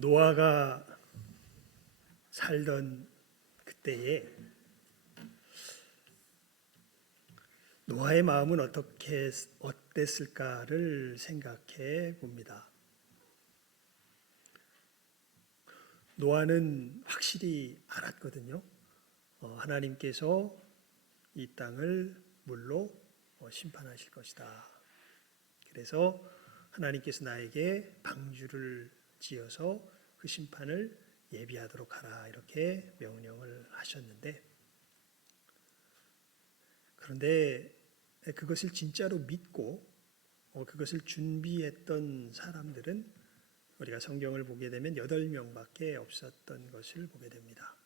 노아가 살던 그때에 노아의 마음은 어땠을까를 생각해 봅니다. 노아는 확실히 알았거든요. 하나님께서 이 땅을 물로 심판하실 것이다. 그래서 하나님께서 나에게 방주를 지어서 그 심판을 예비하도록 하라, 이렇게 명령을 하셨는데, 그런데 그것을 진짜로 믿고 그것을 준비했던 사람들은 우리가 성경을 보게 되면 8명밖에 없었던 것을 보게 됩니다.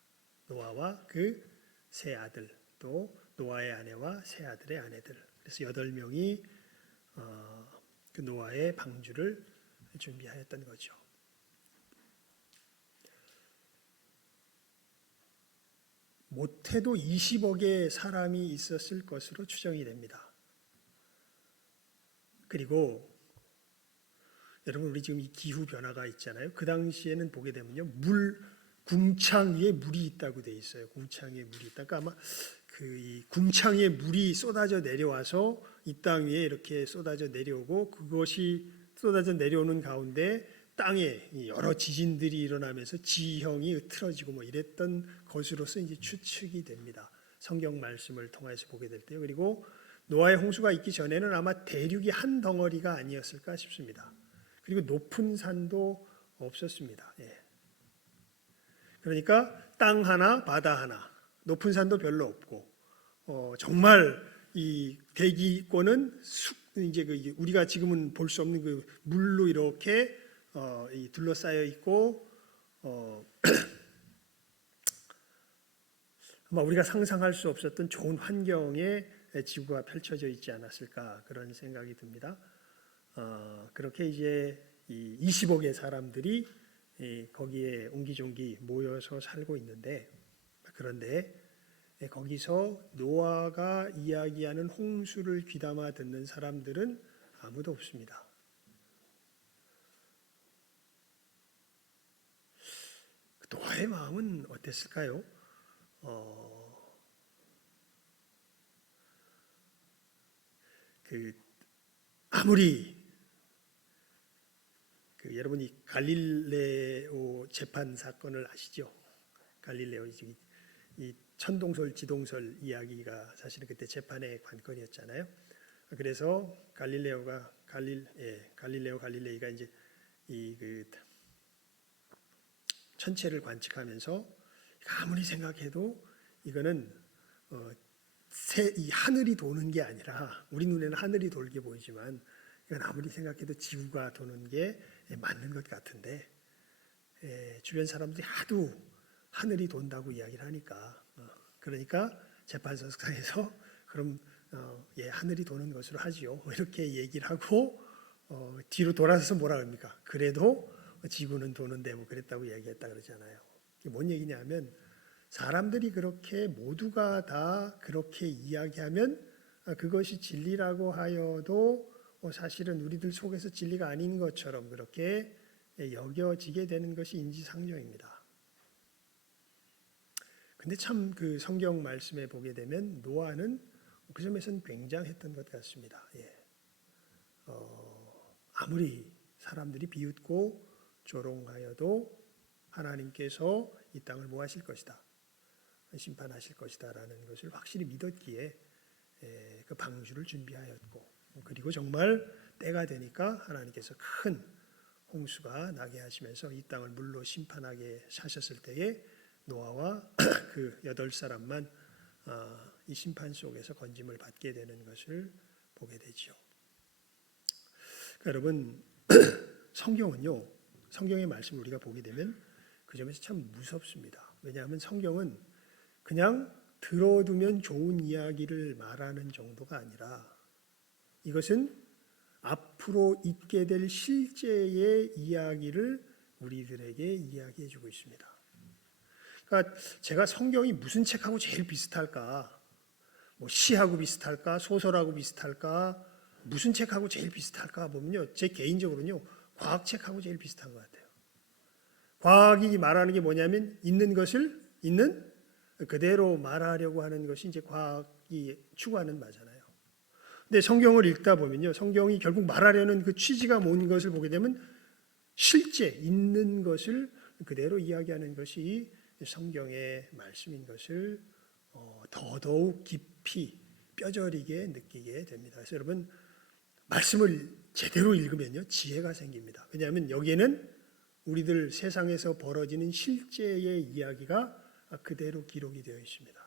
노아와 그 세 아들, 또 노아의 아내와 세 아들의 아내들, 그래서 8명이 그 노아의 방주를 준비하였던 거죠. 못해도 20억의 사람이 있었을 것으로 추정이 됩니다. 그리고 여러분, 우리 지금 이 기후 변화가 있잖아요. 그 당시에는 보게 되면요, 궁창 위에 물이 있다고 돼 있어요. 궁창 위에 물이 있다. 그러니까 아마 이 궁창 위에 물이 쏟아져 내려와서 이 땅 위에 이렇게 쏟아져 내려오고, 그것이 쏟아져 내려오는 가운데 땅에 여러 지진들이 일어나면서 지형이 흐트러지고 이랬던 것으로서 이제 추측이 됩니다. 성경 말씀을 통해서 보게 될 때요. 그리고 노아의 홍수가 있기 전에는 아마 대륙이 한 덩어리가 아니었을까 싶습니다. 그리고 높은 산도 없었습니다. 그러니까 땅 하나, 바다 하나, 높은 산도 별로 없고, 정말 이 대기권은 이제 우리가 지금은 볼 수 없는 그 물로 이렇게 둘러싸여 있고, 아마 우리가 상상할 수 없었던 좋은 환경에 지구가 펼쳐져 있지 않았을까, 그런 생각이 듭니다. 그렇게 이제 이 20억의 사람들이 거기에 옹기종기 모여서 살고 있는데, 그런데 거기서 노아가 이야기하는 홍수를 귀담아 듣는 사람들은 아무도 없습니다. 노아의 마음은 어땠을까요? 아무리 여러분이 갈릴레오 재판 사건을 아시죠? 갈릴레오 이 천동설 지동설 이야기가 사실은 그때 재판의 관건이었잖아요. 그래서 갈릴레오 갈릴레이가 이제 천체를 관측하면서 아무리 생각해도 이거는 이 하늘이 도는 게 아니라, 우리 눈에는 하늘이 돌게 보이지만 이건 아무리 생각해도 지구가 도는 게 맞는 것 같은데, 주변 사람들이 하도 하늘이 돈다고 이야기를 하니까, 그러니까 재판소에서 그럼 하늘이 도는 것으로 하지요, 이렇게 얘기를 하고 뒤로 돌아서서 뭐라 합니까? 그래도 지구는 도는데 그랬다고 얘기했다 그러잖아요. 이게 뭔 얘기냐면, 사람들이 그렇게 모두가 다 그렇게 이야기하면 그것이 진리라고 하여도 사실은 우리들 속에서 진리가 아닌 것처럼 그렇게 여겨지게 되는 것이 인지상정입니다. 근데 참 그 성경 말씀에 보게 되면 노아는 그 점에서는 굉장했던 것 같습니다. 아무리 사람들이 비웃고 조롱하여도 하나님께서 이 땅을 뭐 하실 것이다, 심판하실 것이다 라는 것을 확실히 믿었기에 그 방주를 준비하였고, 그리고 정말 때가 되니까 하나님께서 큰 홍수가 나게 하시면서 이 땅을 물로 심판하게 하셨을 때에 노아와 그 8사람만 이 심판 속에서 건짐을 받게 되는 것을 보게 되죠. 여러분, 성경은요, 성경의 말씀을 우리가 보게 되면 그 점에서 참 무섭습니다. 왜냐하면 성경은 그냥 들어두면 좋은 이야기를 말하는 정도가 아니라, 이것은 앞으로 있게 될 실제의 이야기를 우리들에게 이야기해 주고 있습니다. 그러니까 제가 성경이 무슨 책하고 제일 비슷할까, 시하고 비슷할까, 소설하고 비슷할까, 무슨 책하고 제일 비슷할까 보면요, 제 개인적으로는요, 과학책하고 제일 비슷한 것 같아요. 과학이 말하는 게 뭐냐면 있는 것을 있는 그대로 말하려고 하는 것이 이제 과학이 추구하는 바잖아요. 근데 성경을 읽다 보면요, 성경이 결국 말하려는 그 취지가 뭔 것을 보게 되면 실제 있는 것을 그대로 이야기하는 것이 성경의 말씀인 것을 더더욱 깊이 뼈저리게 느끼게 됩니다. 그래서 여러분, 말씀을 제대로 읽으면요 지혜가 생깁니다. 왜냐하면 여기에는 우리들 세상에서 벌어지는 실제의 이야기가 그대로 기록이 되어 있습니다.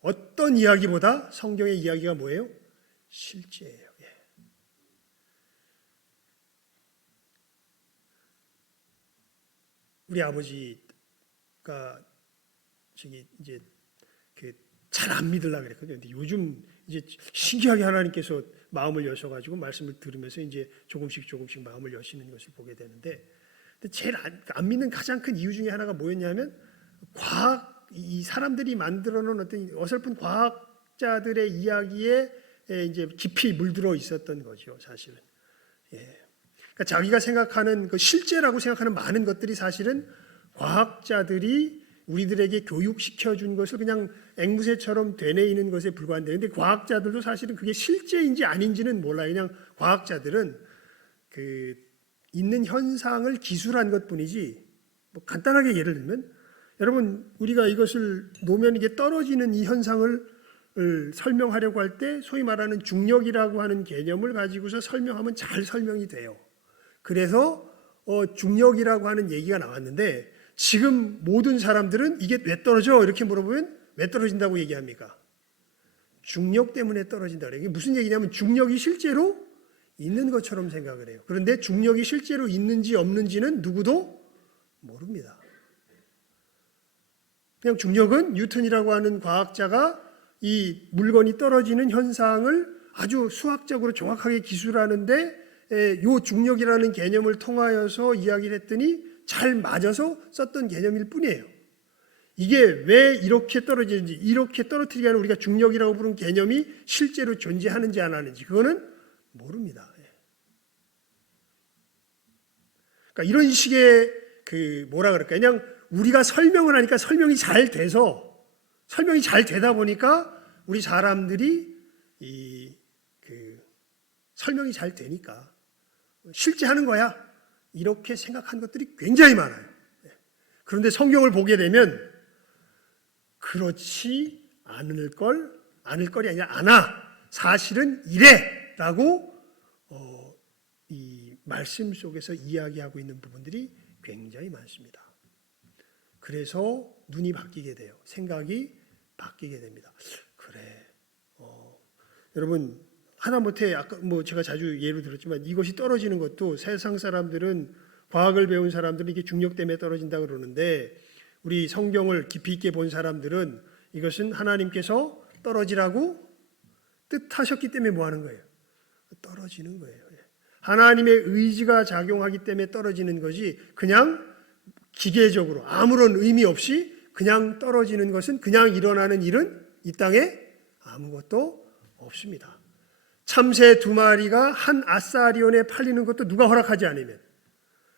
어떤 이야기보다 성경의 이야기가 뭐예요? 실제예요. 예. 우리 아버지가 저기 이제 잘 안 믿으려고 그랬거든요. 근데 요즘 이제 신기하게 하나님께서 마음을 여셔가지고 말씀을 들으면서 이제 조금씩 마음을 여시는 것을 보게 되는데, 근데 제일 안 믿는 가장 큰 이유 중에 하나가 뭐였냐면 과학, 이 사람들이 만들어 놓은 어떤 어설픈 과학자들의 이야기에 이제 깊이 물들어 있었던 거죠, 사실은. 예. 그러니까 자기가 생각하는 그 실제라고 생각하는 많은 것들이 사실은 과학자들이 우리들에게 교육시켜 준 것을 그냥 앵무새처럼 되뇌이는 것에 불과한데, 근데 과학자들도 사실은 그게 실제인지 아닌지는 몰라요. 그냥 과학자들은 그 있는 현상을 기술한 것뿐이지. 뭐 간단하게 예를 들면, 여러분, 우리가 이것을 놓으면 이게 떨어지는 이 현상을 설명하려고 할 때 소위 말하는 중력이라고 하는 개념을 가지고서 설명하면 잘 설명이 돼요. 그래서 중력이라고 하는 얘기가 나왔는데, 지금 모든 사람들은 이게 왜 떨어져? 이렇게 물어보면 왜 떨어진다고 얘기합니까? 중력 때문에 떨어진다. 이게 무슨 얘기냐면 중력이 실제로 있는 것처럼 생각을 해요. 그런데 중력이 실제로 있는지 없는지는 누구도 모릅니다. 그냥 중력은 뉴턴이라고 하는 과학자가 이 물건이 떨어지는 현상을 아주 수학적으로 정확하게 기술하는데 이 중력이라는 개념을 통하여서 이야기를 했더니 잘 맞아서 썼던 개념일 뿐이에요. 이게 왜 이렇게 떨어지는지, 이렇게 떨어뜨리게 하는 우리가 중력이라고 부르는 개념이 실제로 존재하는지 안 하는지 그거는 모릅니다. 그러니까 이런 식의 뭐라 그럴까, 그냥 우리가 설명을 하니까 설명이 잘 돼서, 설명이 잘 되다 보니까 우리 사람들이 설명이 잘 되니까 실제 하는 거야 이렇게 생각한 것들이 굉장히 많아요. 그런데 성경을 보게 되면 그렇지 않을 걸이 아니라 않아, 사실은 이래라고 이 말씀 속에서 이야기하고 있는 부분들이 굉장히 많습니다. 그래서 눈이 바뀌게 돼요. 생각이 바뀌게 됩니다. 그래, 여러분, 하다못해 아까 뭐 제가 자주 예를 들었지만 이것이 떨어지는 것도 세상 사람들은, 과학을 배운 사람들은 이게 중력 때문에 떨어진다 그러는데, 우리 성경을 깊이 있게 본 사람들은 이것은 하나님께서 떨어지라고 뜻하셨기 때문에 뭐 하는 거예요? 떨어지는 거예요. 하나님의 의지가 작용하기 때문에 떨어지는 것이 그냥 기계적으로 아무런 의미 없이 그냥 떨어지는 것은, 그냥 일어나는 일은 이 땅에 아무것도 없습니다. 참새 2마리가 한 아사리온에 팔리는 것도 누가 허락하지 않으면,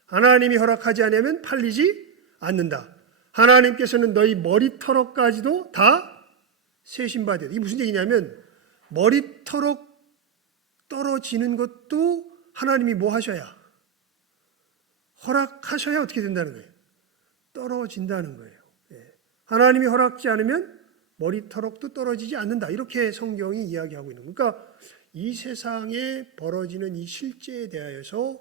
하나님이 허락하지 않으면 팔리지 않는다. 하나님께서는 너희 머리털까지도 다 세신받아야 돼. 이게 무슨 얘기냐면 머리털 떨어지는 것도 하나님이 뭐 하셔야, 허락하셔야 어떻게 된다는 거예요? 떨어진다는 거예요. 하나님이 허락지 않으면 머리털도 떨어지지 않는다. 이렇게 성경이 이야기하고 있는 거예요. 그러니까 이 세상에 벌어지는 이 실제에 대하여서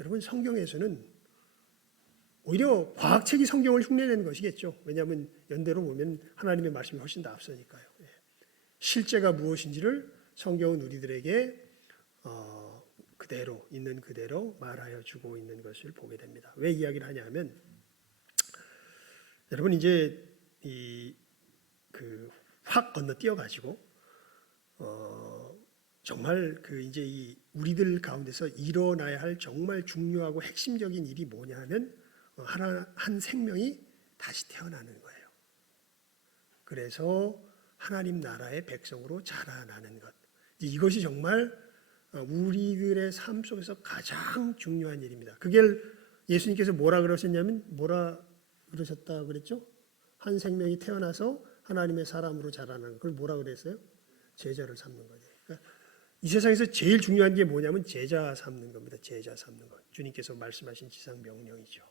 여러분, 성경에서는 오히려 과학책이 성경을 흉내내는 것이겠죠. 왜냐하면 연대로 보면 하나님의 말씀이 훨씬 더 앞서니까요. 실제가 무엇인지를 성경은 우리들에게 그대로 있는 그대로 말하여 주고 있는 것을 보게 됩니다. 왜 이야기를 하냐면, 여러분, 이제 확 건너뛰어 가지고 정말 이제 이 우리들 가운데서 일어나야 할 정말 중요하고 핵심적인 일이 뭐냐면 한 생명이 다시 태어나는 거예요. 그래서 하나님 나라의 백성으로 자라나는 것, 이것이 정말 우리들의 삶 속에서 가장 중요한 일입니다. 그게 예수님께서 뭐라 그러셨냐면 뭐라 그러셨다 그랬죠? 한 생명이 태어나서 하나님의 사람으로 자라나는 그걸 뭐라 그랬어요? 제자를 삼는 거죠. 그러니까 이 세상에서 제일 중요한 게 뭐냐면 제자 삼는 겁니다. 제자 삼는 것. 주님께서 말씀하신 지상 명령이죠.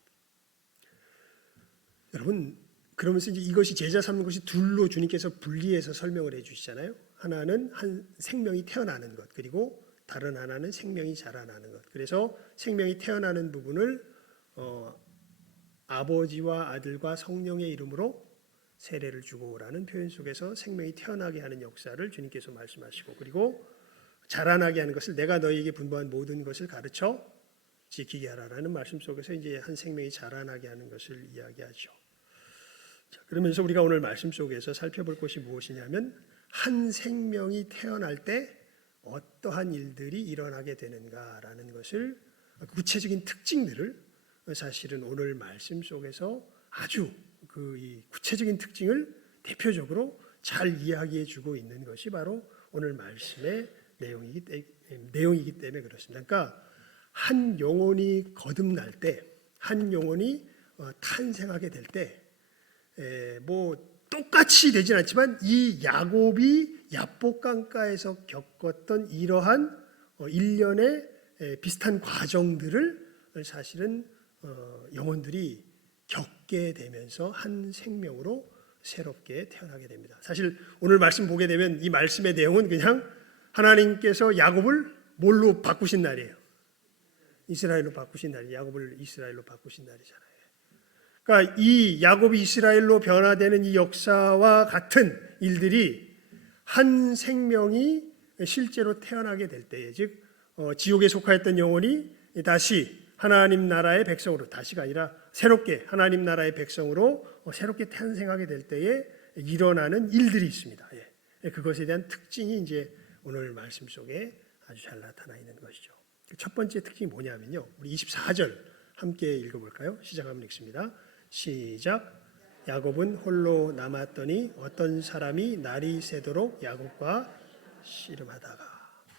여러분 그러면서 이제 이것이 제자 삼는 것이 둘로 주님께서 분리해서 설명을 해주시잖아요. 하나는 한 생명이 태어나는 것, 그리고 다른 하나는 생명이 자라나는 것. 그래서 생명이 태어나는 부분을 아버지와 아들과 성령의 이름으로 세례를 주고라는 표현 속에서 생명이 태어나게 하는 역사를 주님께서 말씀하시고, 그리고 자라나게 하는 것을 내가 너희에게 분부한 모든 것을 가르쳐 지키게 하라라는 말씀 속에서 이제 한 생명이 자라나게 하는 것을 이야기하죠. 자, 그러면서 우리가 오늘 말씀 속에서 살펴볼 것이 무엇이냐면 한 생명이 태어날 때 어떠한 일들이 일어나게 되는가라는 것을 구체적인 특징들을 사실은 오늘 말씀 속에서 아주 이 구체적인 특징을 대표적으로 잘 이야기해 주고 있는 것이 바로 오늘 말씀의 내용이기 때문에 그렇습니다. 그러니까 한 영혼이 거듭날 때, 한 영혼이 탄생하게 될 때, 뭐 똑같이 되진 않지만 이 야곱이 야복강가에서 겪었던 이러한 일련의 비슷한 과정들을 사실은 영혼들이 겪게 되면서 한 생명으로 새롭게 태어나게 됩니다. 사실 오늘 말씀 보게 되면 이 말씀의 내용은 그냥 하나님께서 야곱을 뭘로 바꾸신 날이에요. 이스라엘로 바꾸신 날이 야곱을 이스라엘로 바꾸신 날이잖아요. 그러니까 이 야곱이 이스라엘로 변화되는 이 역사와 같은 일들이 한 생명이 실제로 태어나게 될 때에, 즉 지옥에 속하였던 영혼이 다시 하나님 나라의 백성으로, 다시가 아니라 새롭게 하나님 나라의 백성으로 새롭게 탄생하게 될 때에 일어나는 일들이 있습니다. 그것에 대한 특징이 이제 오늘 말씀 속에 아주 잘 나타나 있는 것이죠. 첫 번째 특징이 뭐냐면요, 우리 24절 함께 읽어볼까요? 시작하면 읽습니다. 시작. 야곱은 홀로 남았더니 어떤 사람이 날이 새도록 야곱과 씨름하다가.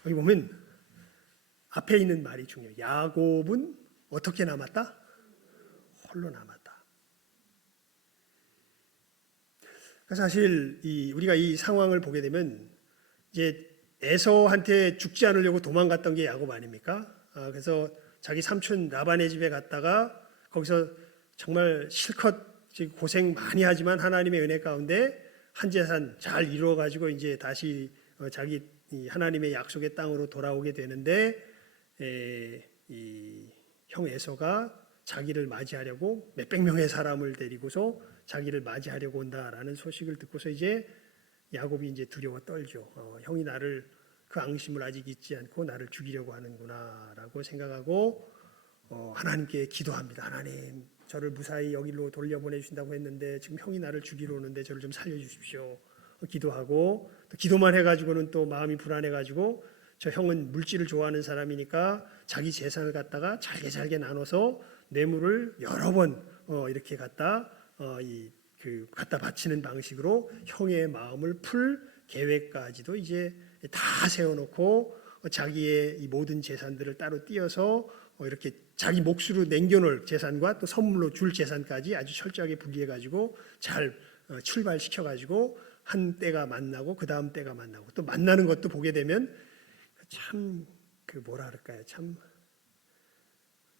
여기 보면 앞에 있는 말이 중요해요. 야곱은 어떻게 남았다? 홀로 남았다. 사실 우리가 이 상황을 보게 되면 이제 에서한테 죽지 않으려고 도망갔던 게 야곱 아닙니까? 그래서 자기 삼촌 라반의 집에 갔다가 거기서 정말 실컷 고생 많이 하지만 하나님의 은혜 가운데 한 재산 잘 이루어 가지고 이제 다시 자기 하나님의 약속의 땅으로 돌아오게 되는데, 이 형 에서가 자기를 맞이하려고 몇백 명의 사람을 데리고서 자기를 맞이하려고 온다라는 소식을 듣고서 이제 야곱이 이제 두려워 떨죠. 형이 나를, 그 앙심을 아직 잊지 않고 나를 죽이려고 하는구나라고 생각하고 하나님께 기도합니다. 하나님, 저를 무사히 여기로 돌려보내 주신다고 했는데 지금 형이 나를 죽이러 오는데 저를 좀 살려주십시오. 기도하고, 또 기도만 해가지고는 또 마음이 불안해가지고, 저 형은 물질을 좋아하는 사람이니까 자기 재산을 갖다가 잘게 나눠서 뇌물을 여러 번 이렇게 갖다 바치는 방식으로 형의 마음을 풀 계획까지도 이제 다 세워놓고 자기의 이 모든 재산들을 따로 띄어서 이렇게 자기 몫으로 남겨놓을 재산과 또 선물로 줄 재산까지 아주 철저하게 분리해가지고 잘 출발시켜가지고 한 때가 만나고 그 다음 때가 만나고, 또 만나는 것도 보게 되면 참 뭐라 그럴까요? 참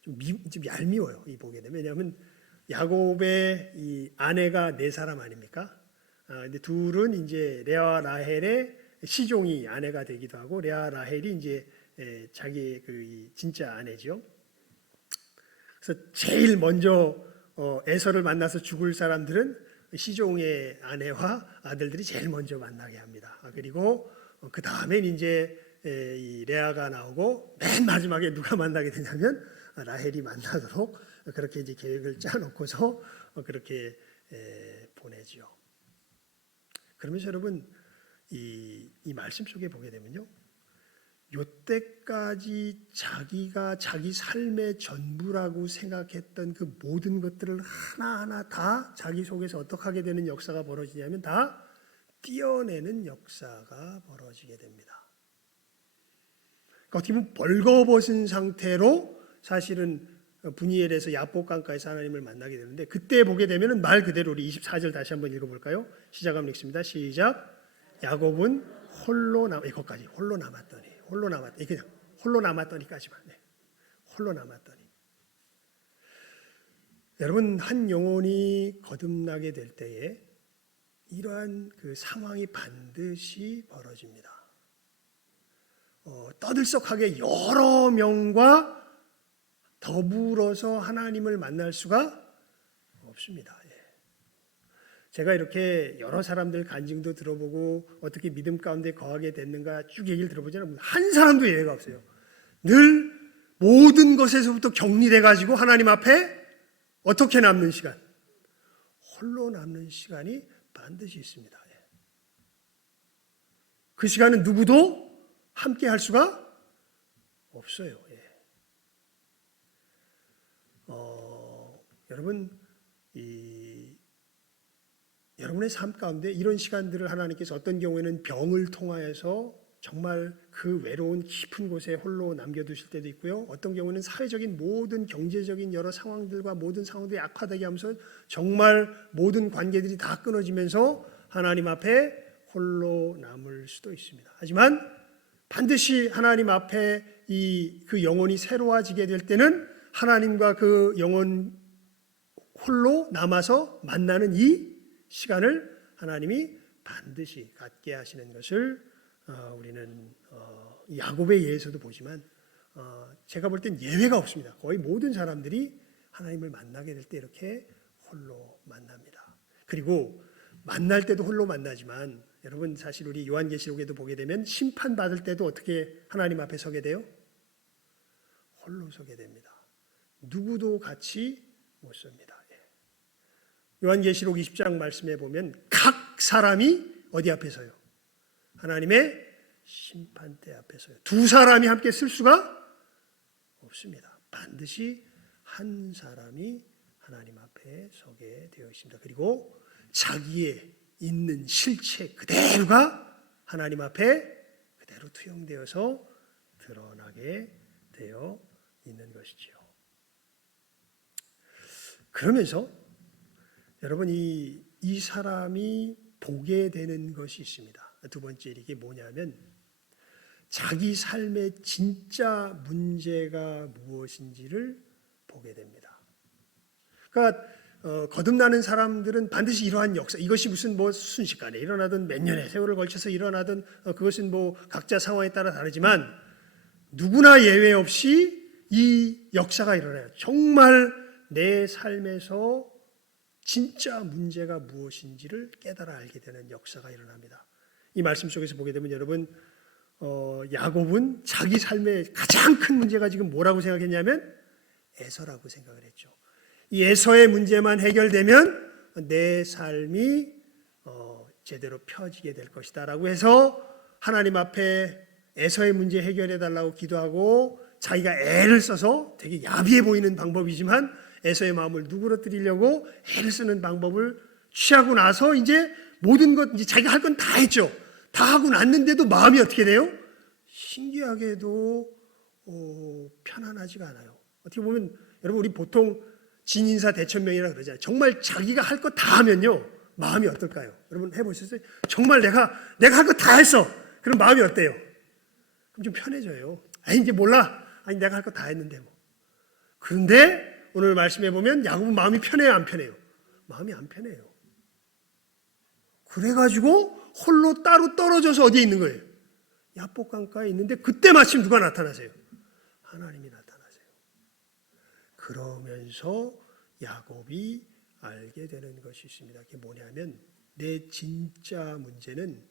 좀 얄미워요. 이 보게 되면. 왜냐하면 야곱의 이 아내가 네 사람 아닙니까? 근데 둘은 이제 레아와 라헬의 시종이 아내가 되기도 하고, 레아 라헬이 이제 자기의 진짜 아내죠. 그래서 제일 먼저 에서를 만나서 죽을 사람들은 시종의 아내와 아들들이 제일 먼저 만나게 합니다. 그리고 그 다음엔 이제 이 레아가 나오고, 맨 마지막에 누가 만나게 되냐면 라헬이 만나도록 그렇게 이제 계획을 짜놓고서 그렇게 보내지요. 그러면서 여러분 이 말씀 속에 보게 되면요, 요때까지 자기가 자기 삶의 전부라고 생각했던 그 모든 것들을 하나하나 다 자기 속에서 어떻게 하게 되는 역사가 벌어지냐면 다 띄어내는 역사가 벌어지게 됩니다. 그러니까 어떻게 보면 벌거벗은 상태로 사실은 분이엘에서 야복 강가에서 하나님을 만나게 되는데, 그때 보게 되면은 말 그대로 우리 24절 다시 한번 읽어볼까요? 시작하면 읽습니다. 시작. 야곱은 홀로 이것까지 홀로 남았더니 그냥 홀로 남았더니까지만. 네. 홀로 남았더니. 여러분, 한 영혼이 거듭나게 될 때에 이러한 그 상황이 반드시 벌어집니다. 떠들썩하게 여러 명과 더불어서 하나님을 만날 수가 없습니다. 제가 이렇게 여러 사람들 간증도 들어보고 어떻게 믿음 가운데 거하게 됐는가 쭉 얘기를 들어보자면 한 사람도 예외가 없어요. 늘 모든 것에서부터 격리돼 가지고 하나님 앞에 어떻게 남는 시간? 홀로 남는 시간이 반드시 있습니다. 그 시간은 누구도 함께 할 수가 없어요. 여러분, 여러분의 삶 가운데 이런 시간들을 하나님께서 어떤 경우에는 병을 통하여서 정말 그 외로운 깊은 곳에 홀로 남겨두실 때도 있고요. 어떤 경우는 사회적인 모든 경제적인 여러 상황들과 모든 상황들이 악화되게 하면서 정말 모든 관계들이 다 끊어지면서 하나님 앞에 홀로 남을 수도 있습니다. 하지만 반드시 하나님 앞에 그 영혼이 새로워지게 될 때는 하나님과 그 영혼 홀로 남아서 만나는 이 시간을 하나님이 반드시 갖게 하시는 것을 우리는 야곱의 예에서도 보지만 제가 볼 땐 예외가 없습니다. 거의 모든 사람들이 하나님을 만나게 될 때 이렇게 홀로 만납니다. 그리고 만날 때도 홀로 만나지만 여러분, 사실 우리 요한계시록에도 보게 되면 심판받을 때도 어떻게 하나님 앞에 서게 돼요? 홀로 서게 됩니다. 누구도 같이 못 섭니다. 요한계시록 20장 말씀에 보면 각 사람이 어디 앞에 서요? 하나님의 심판대 앞에 서요. 두 사람이 함께 쓸 수가 없습니다. 반드시 한 사람이 하나님 앞에 서게 되어 있습니다. 그리고 자기의 있는 실체 그대로가 하나님 앞에 그대로 투영되어서 드러나게 되어 있는 것이지요. 그러면서 여러분, 이 사람이 보게 되는 것이 있습니다. 두 번째, 이게 뭐냐면 자기 삶의 진짜 문제가 무엇인지를 보게 됩니다. 그러니까 거듭나는 사람들은 반드시 이러한 역사, 이것이 무슨 뭐 순식간에 일어나든 몇 년의 세월을 걸쳐서 일어나든 그것은 뭐 각자 상황에 따라 다르지만 누구나 예외 없이 이 역사가 일어나요. 정말 내 삶에서 진짜 문제가 무엇인지를 깨달아 알게 되는 역사가 일어납니다. 이 말씀 속에서 보게 되면 여러분, 야곱은 자기 삶의 가장 큰 문제가 지금 뭐라고 생각했냐면 에서라고 생각을 했죠. 이 에서의 문제만 해결되면 내 삶이 제대로 펴지게 될 것이다 라고 해서 하나님 앞에 에서의 문제 해결해 달라고 기도하고 자기가 애를 써서 되게 야비해 보이는 방법이지만 에서의 마음을 누그러뜨리려고 애를 쓰는 방법을 취하고 나서 이제 모든 것, 이제 자기가 할 건 다 했죠. 다 하고 났는데도 마음이 어떻게 돼요? 신기하게도 편안하지가 않아요. 어떻게 보면 여러분, 우리 보통 진인사 대천명이라 그러잖아요. 정말 자기가 할 거 다 하면요 마음이 어떨까요? 여러분 해보셨어요? 정말 내가 할 거 다 했어. 그럼 마음이 어때요? 그럼 좀 편해져요. 아니 이제 몰라. 아니 내가 할 거 다 했는데 뭐. 그런데 오늘 말씀해 보면 야곱은 마음이 편해요, 안 편해요? 마음이 안 편해요. 그래가지고 홀로 따로 떨어져서 어디에 있는 거예요? 야복 강가에 있는데 그때 마침 누가 나타나세요? 하나님이 나타나세요. 그러면서 야곱이 알게 되는 것이 있습니다. 그게 뭐냐면 내 진짜 문제는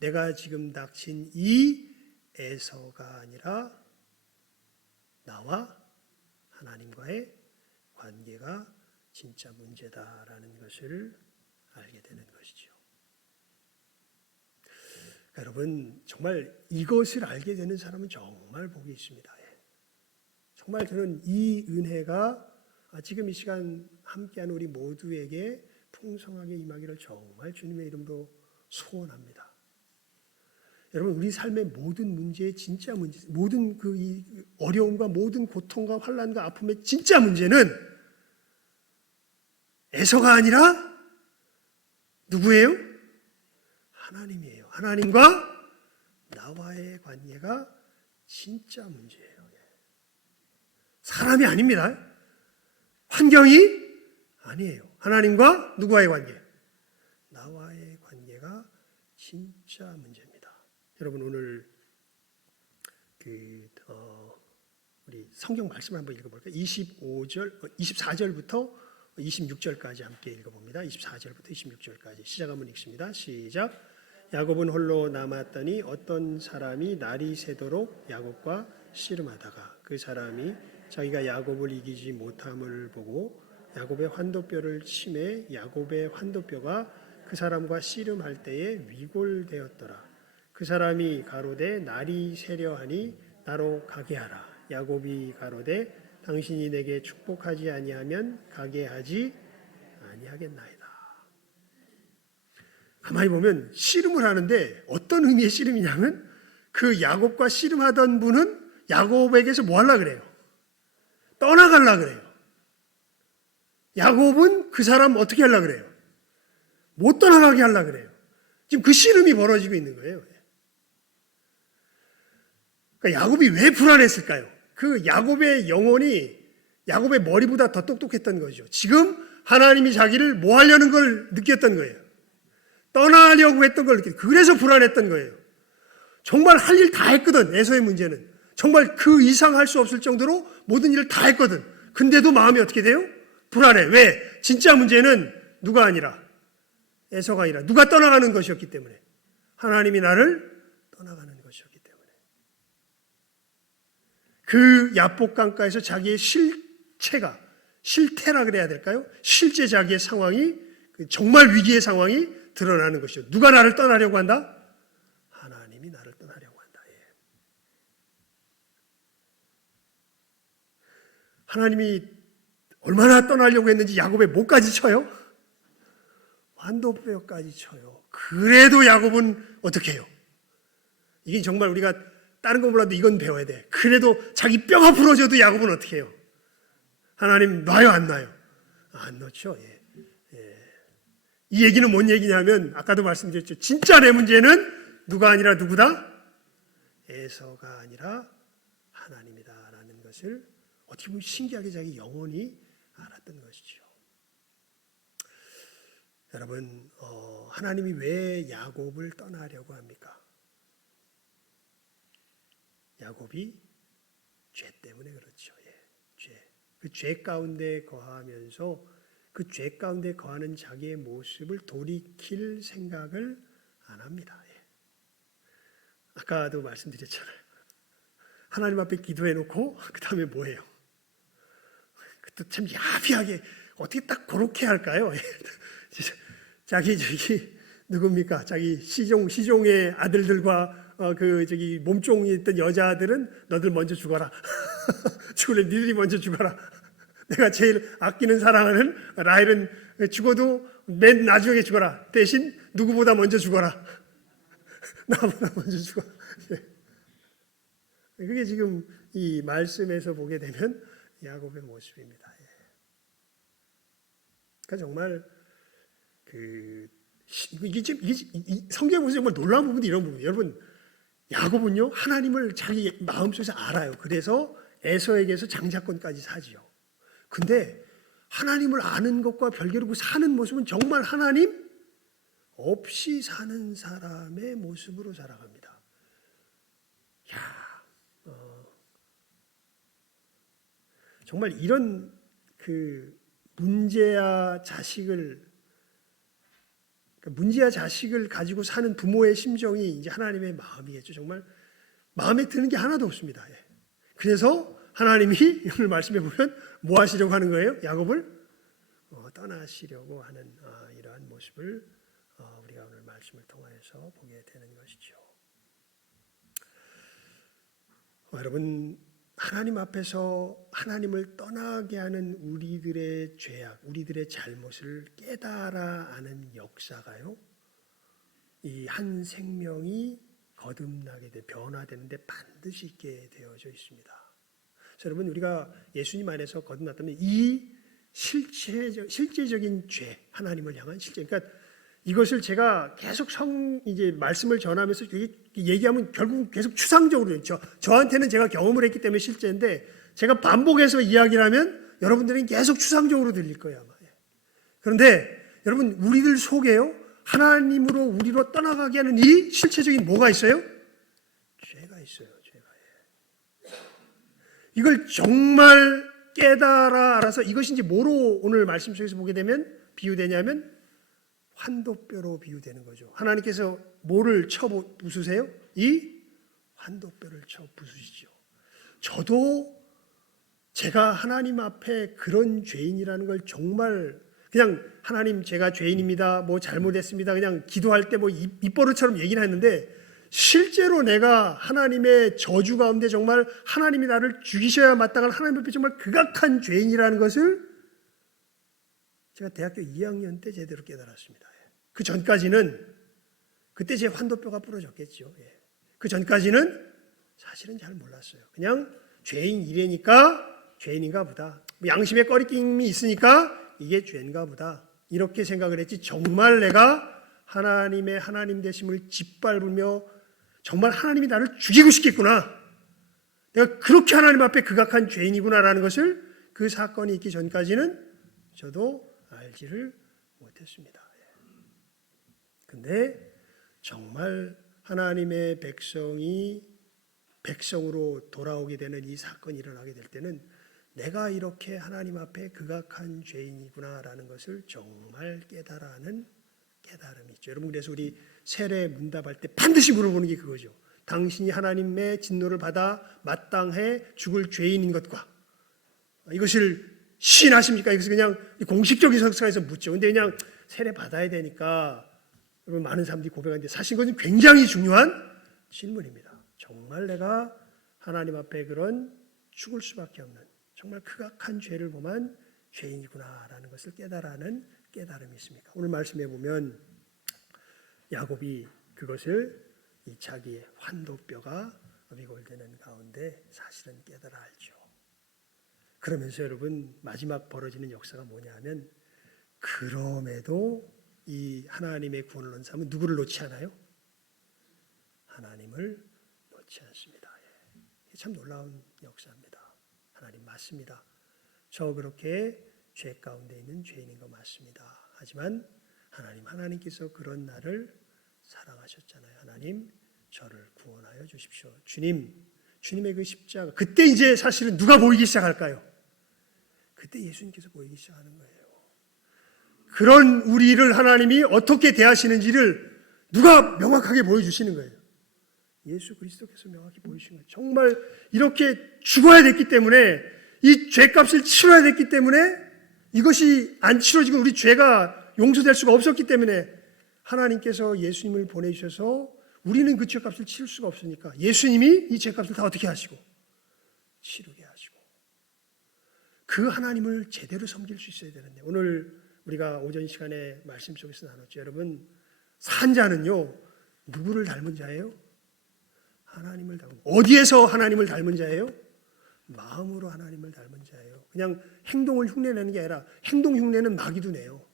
내가 지금 닥친 이 에서가 아니라 나와 하나님과의 관계가 진짜 문제다라는 것을 알게 되는 것이죠. 여러분, 정말 이것을 알게 되는 사람은 정말 복이 있습니다. 정말 저는 이 은혜가 지금 이 시간 함께하는 우리 모두에게 풍성하게 임하기를 정말 주님의 이름으로 소원합니다. 여러분, 우리 삶의 모든 문제의 진짜 문제, 모든 이 어려움과 모든 고통과 환난과 아픔의 진짜 문제는 에서가 아니라 누구예요? 하나님이에요. 하나님과 나와의 관계가 진짜 문제예요. 사람이 아닙니다. 환경이 아니에요. 하나님과 누구와의 관계? 나와의 관계가 진짜 문제입니다. 여러분, 오늘 우리 성경 말씀을 한번 읽어볼까요? 24절부터 26절까지 함께 읽어봅니다. 24절부터 26절까지 시작 한번 읽습니다. 시작. 야곱은 홀로 남았더니 어떤 사람이 날이 새도록 야곱과 씨름하다가 그 사람이 자기가 야곱을 이기지 못함을 보고 야곱의 환도뼈를 치매 야곱의 환도뼈가 그 사람과 씨름할 때에 위골되었더라. 그 사람이 가로되 날이 새려하니 나로 가게 하라. 야곱이 가로되 당신이 내게 축복하지 아니하면 가게 하지 아니하겠나이다. 가만히 보면 씨름을 하는데 어떤 의미의 씨름이냐면 그 야곱과 씨름하던 분은 야곱에게서 뭐 하려고 그래요? 떠나가려고 그래요. 야곱은 그 사람 어떻게 하려고 그래요? 못 떠나가게 하려고 그래요. 지금 그 씨름이 벌어지고 있는 거예요. 그러니까 야곱이 왜 불안했을까요? 그 야곱의 영혼이 야곱의 머리보다 더 똑똑했던 거죠. 지금 하나님이 자기를 뭐 하려는 걸 느꼈던 거예요. 떠나려고 했던 걸 느꼈어요. 그래서 불안했던 거예요. 정말 할 일 다 했거든. 에서의 문제는. 정말 그 이상 할 수 없을 정도로 모든 일을 다 했거든. 근데도 마음이 어떻게 돼요? 불안해. 왜? 진짜 문제는 누가 아니라 에서가 아니라 누가 떠나가는 것이었기 때문에. 하나님이 나를 떠나가는 것이었기 때문에. 그 야복강가에서 자기의 실태라 그래야 될까요? 실제 자기의 상황이 정말 위기의 상황이 드러나는 것이죠. 누가 나를 떠나려고 한다? 하나님이 나를 떠나려고 한다. 예. 하나님이 얼마나 떠나려고 했는지 야곱의 목까지 쳐요? 환도뼈까지 쳐요. 그래도 야곱은 어떻게 해요? 이게 정말 우리가 다른 거 몰라도 이건 배워야 돼. 그래도 자기 뼈가 부러져도 야곱은 어떻게 해요? 하나님 놔요 안 놔요? 안 놓죠. 예. 이 얘기는 뭔 얘기냐면 아까도 말씀드렸죠. 진짜 내 문제는 누가 아니라 누구다? 에서가 아니라 하나님이다라는 것을 어떻게 보면 신기하게 자기 영혼이 알았던 것이죠. 여러분, 하나님이 왜 야곱을 떠나려고 합니까? 야곱이 죄 때문에 그렇죠. 예, 죄. 그 죄 가운데 거하면서 그 죄 가운데 거하는 자기의 모습을 돌이킬 생각을 안 합니다. 예. 아까도 말씀드렸잖아요. 하나님 앞에 기도해놓고 그 다음에 뭐예요? 그것도 참 야비하게 어떻게 딱 그렇게 할까요? 자기 누굽니까? 자기 시종의 아들들과 몸종이 있던 여자들은 너들 먼저 죽어라. 죽을래 니들이 먼저 죽어라. 내가 제일 아끼는 사랑하는 라헬은 죽어도 맨 나중에 죽어라. 대신 누구보다 먼저 죽어라. 나보다 먼저 죽어. 그게 지금 이 말씀에서 보게 되면 야곱의 모습입니다. 그러니까 정말 이게 지금 성경에 보면 정말 놀라운 부분이 이런 부분이에요. 여러분, 야곱은요 하나님을 자기 마음속에서 알아요. 그래서 에서에게서 장자권까지 사지요. 근데 하나님을 아는 것과 별개로 사는 모습은 정말 하나님 없이 사는 사람의 모습으로 살아갑니다. 정말 이런 문제와 자식을 가지고 사는 부모의 심정이 이제 하나님의 마음이겠죠. 정말 마음에 드는 게 하나도 없습니다. 그래서 하나님이 오늘 말씀해 보면 뭐 하시려고 하는 거예요? 야곱을 떠나시려고 하는 이러한 모습을 우리가 오늘 말씀을 통해서 보게 되는 것이죠. 여러분, 하나님 앞에서 하나님을 떠나게 하는 우리들의 죄악, 우리들의 잘못을 깨달아 아는 역사가요, 이 한 생명이 거듭나게 돼 변화되는데 반드시 있게 되어져 있습니다. 여러분, 우리가 예수님 안에서 거듭났다면 이 실제적인 죄, 하나님을 향한 실제, 그러니까 이것을 제가 계속 이제 말씀을 전하면서 얘기하면 결국 계속 추상적으로 저한테는 제가 경험을 했기 때문에 실제인데 제가 반복해서 이야기를 하면 여러분들은 계속 추상적으로 들릴 거예요 아마. 그런데 여러분, 우리들 속에요 하나님으로 우리로 떠나가게 하는 이 실체적인 뭐가 있어요? 죄가 있어요. 죄가. 이걸 정말 깨달아 알아서 이것이 이제 뭐로 오늘 말씀 속에서 보게 되면 비유되냐면 환도뼈로 비유되는 거죠. 하나님께서 뭐를 쳐 부수세요? 이 환도뼈를 쳐 부수시죠. 저도 제가 하나님 앞에 그런 죄인이라는 걸 정말 그냥 하나님 제가 죄인입니다. 뭐 잘못했습니다. 그냥 기도할 때 뭐 입버릇처럼 얘기는 했는데 실제로 내가 하나님의 저주 가운데 정말 하나님이 나를 죽이셔야 마땅한 하나님 앞에 정말 극악한 죄인이라는 것을 제가 대학교 2학년 때 제대로 깨달았습니다. 그 전까지는 그때 제 환도뼈가 부러졌겠죠. 그 전까지는 사실은 잘 몰랐어요. 그냥 죄인 이래니까 죄인인가 보다. 양심의 꺼리낌이 있으니까 이게 죄인가 보다. 이렇게 생각을 했지 정말 내가 하나님의 하나님 되심을 짓밟으며 정말 하나님이 나를 죽이고 싶겠구나. 내가 그렇게 하나님 앞에 극악한 죄인이구나라는 것을 그 사건이 있기 전까지는 저도 알지를 못했습니다. 근데 정말 하나님의 백성으로 돌아오게 되는 이 사건이 일어나게 될 때는 내가 이렇게 하나님 앞에 극악한 죄인이구나라는 것을 정말 깨달아는 깨달음이 있죠. 여러분, 그래서 우리 세례 문답할 때 반드시 물어보는 게 그거죠. 당신이 하나님의 진노를 받아 마땅해 죽을 죄인인 것과 이것을 시인하십니까? 이것을 그냥 공식적인 석상에서 묻죠. 근데 그냥 세례 받아야 되니까 많은 사람들이 고백하는데 사실 그것은 굉장히 중요한 질문입니다. 정말 내가 하나님 앞에 그런 죽을 수밖에 없는 정말 극악한 죄를 범한 죄인이구나라는 것을 깨달아는 깨달음이 있습니까? 오늘 말씀해 보면 야곱이 그것을 이 자기의 환도뼈가 위골되는 가운데 사실은 깨달아 알죠. 그러면서 여러분 마지막 벌어지는 역사가 뭐냐 하면 그럼에도 이 하나님의 구원을 얻는 사람은 누구를 놓지 않아요? 하나님을 놓지 않습니다. 참 놀라운 역사입니다. 하나님 맞습니다. 저 그렇게 죄 가운데 있는 죄인인 거 맞습니다. 하지만 하나님께서 그런 나를 사랑하셨잖아요. 하나님 저를 구원하여 주십시오. 주님의 그 십자가 그때 이제 사실은 누가 보이기 시작할까요? 그때 예수님께서 보이기 시작하는 거예요. 그런 우리를 하나님이 어떻게 대하시는지를 누가 명확하게 보여주시는 거예요. 예수 그리스도께서 명확히 보이신 거예요. 정말 이렇게 죽어야 됐기 때문에 이 죄값을 치러야 됐기 때문에 이것이 안 치러지고 우리 죄가 용서될 수가 없었기 때문에 하나님께서 예수님을 보내주셔서 우리는 그 죄값을 치를 수가 없으니까 예수님이 이 죄값을 다 어떻게 하시고 치르게 하시고 그 하나님을 제대로 섬길 수 있어야 되는데 오늘 우리가 오전 시간에 말씀 속에서 나눴죠. 여러분 산자는요 누구를 닮은 자예요? 하나님을 닮은. 어디에서 하나님을 닮은 자예요? 마음으로 하나님을 닮은 자예요. 그냥 행동을 흉내내는 게 아니라 행동 흉내는 마귀도 내요.